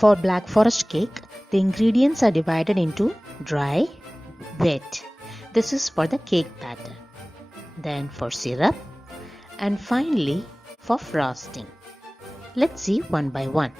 For Black Forest cake, the ingredients are divided into dry, wet. This is for the cake batter. Then for syrup, and finally for frosting. Let's see one by one.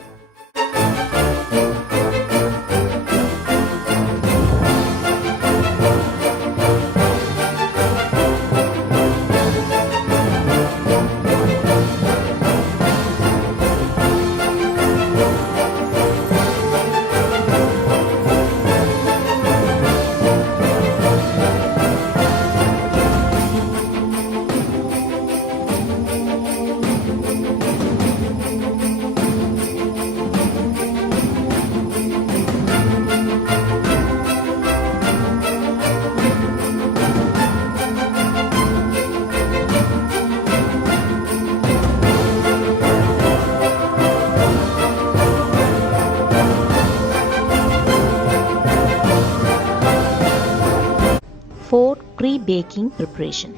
For pre-baking preparation.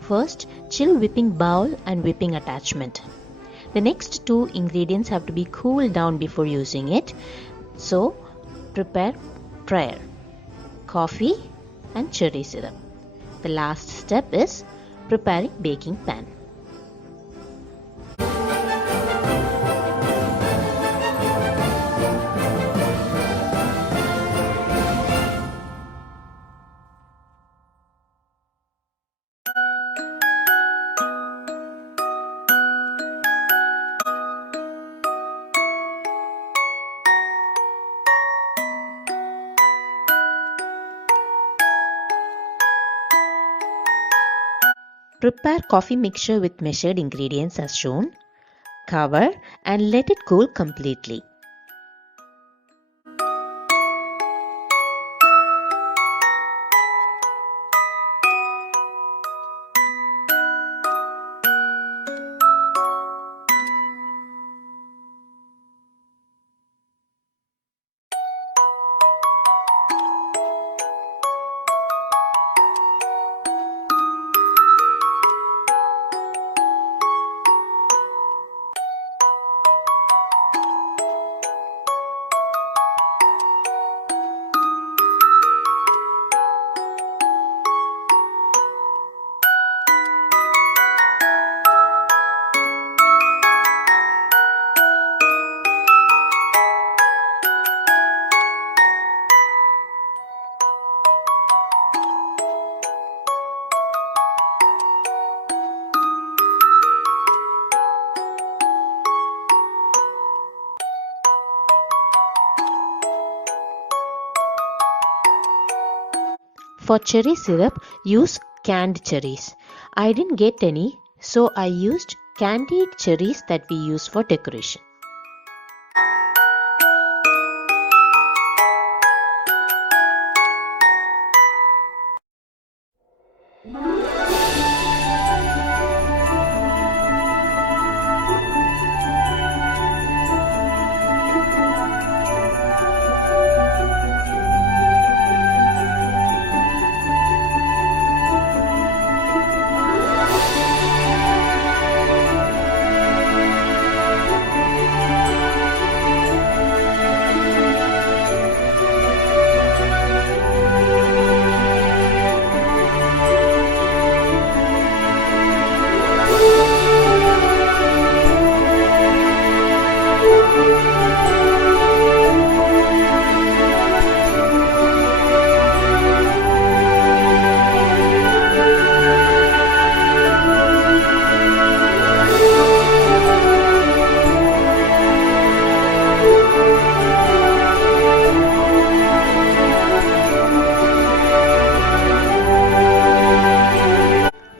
First, chill whipping bowl and whipping attachment. The next two ingredients have to be cooled down before using it. So, prepare prior, coffee and cherry syrup. The last step is preparing baking pan. Prepare coffee mixture with measured ingredients as shown. Cover and let it cool completely. For cherry syrup, use canned cherries. I didn't get any, so I used candied cherries that we use for decoration.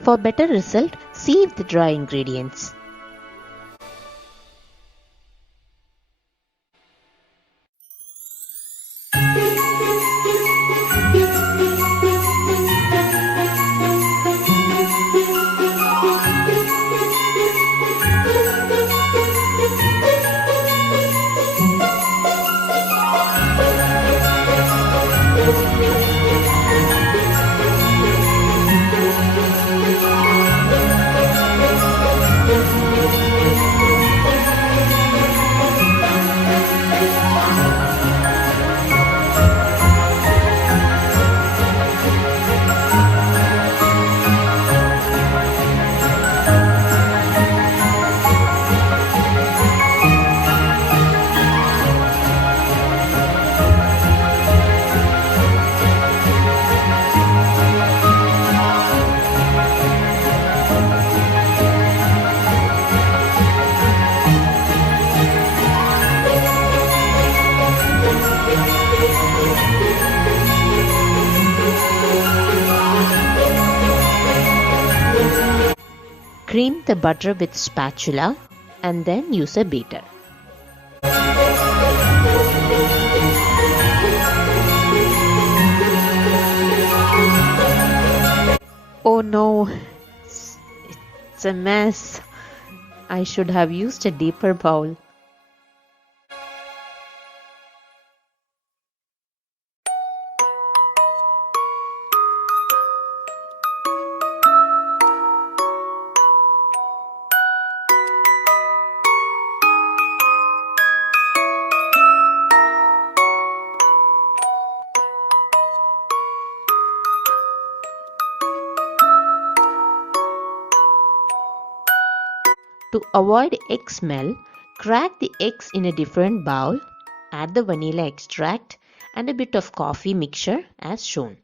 For better result, sieve the dry ingredients. Cream the butter with spatula and then use a beater. Oh no, it's a mess. I should have used a deeper bowl. To avoid egg smell, crack the eggs in a different bowl, add the vanilla extract and a bit of coffee mixture as shown.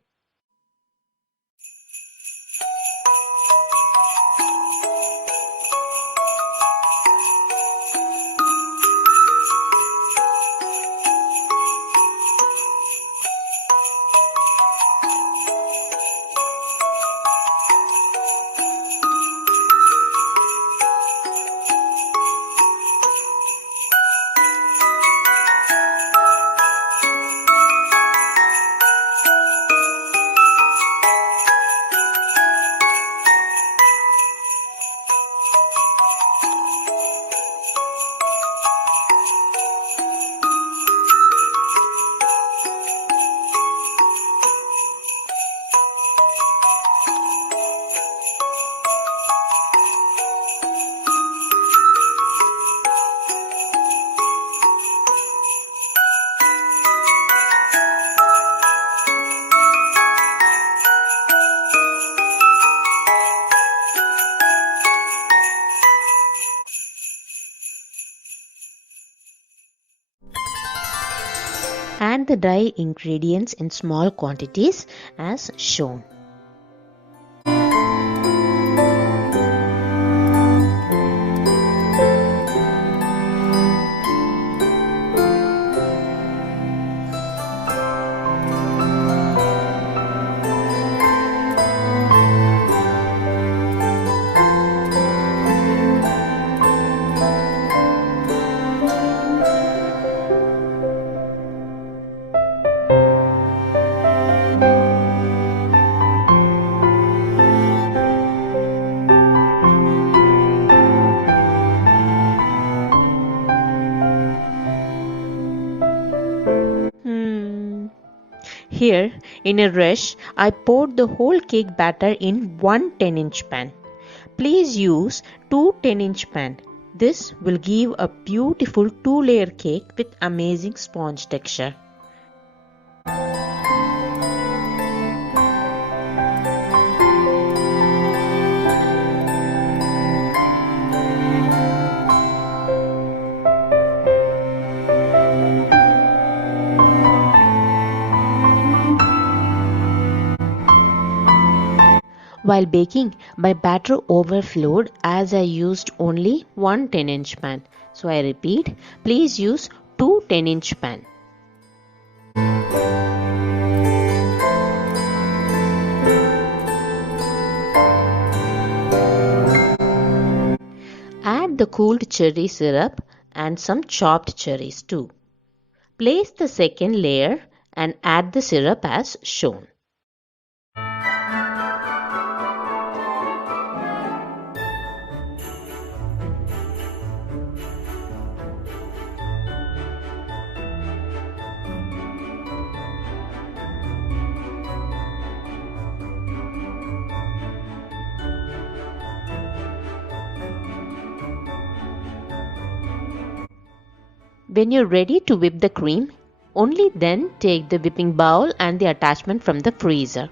Add the dry ingredients in small quantities as shown. Here, in a rush, I poured the whole cake batter in one 10-inch pan. Please use two 10-inch pans. This will give a beautiful 2-layer cake with amazing sponge texture. While baking, my batter overflowed as I used only one 10-inch pan. So I repeat, please use two 10-inch pans. Add the cooled cherry syrup and some chopped cherries too. Place the second layer and add the syrup as shown. When you're ready to whip the cream, only then take the whipping bowl and the attachment from the freezer.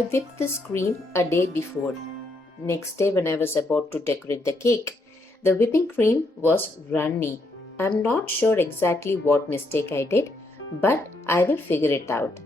I whipped this cream a day before. Next day, when I was about to decorate the cake, the whipping cream was runny. I'm not sure exactly what mistake I did, but I will figure it out.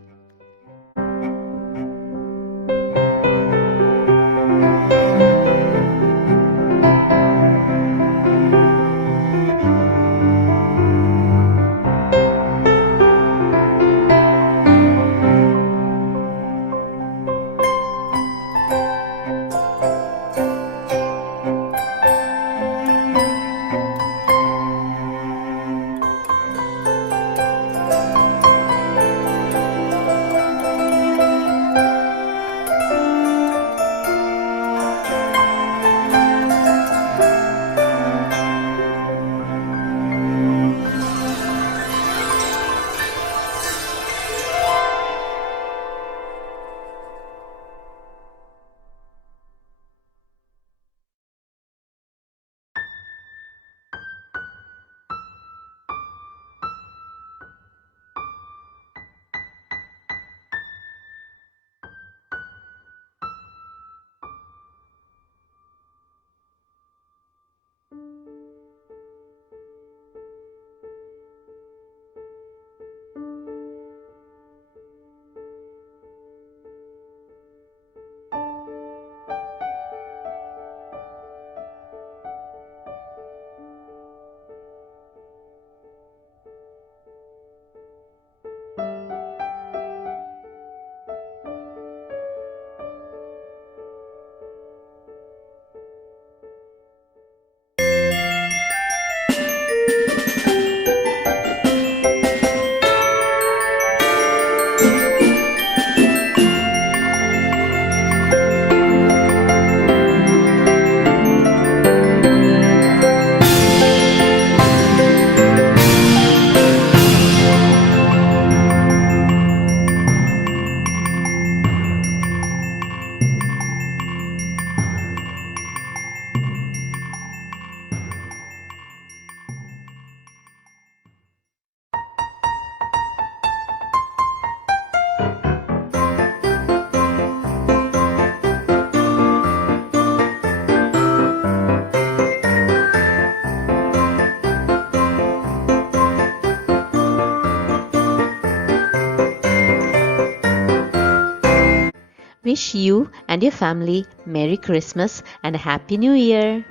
Wish you and your family Merry Christmas and a Happy New Year.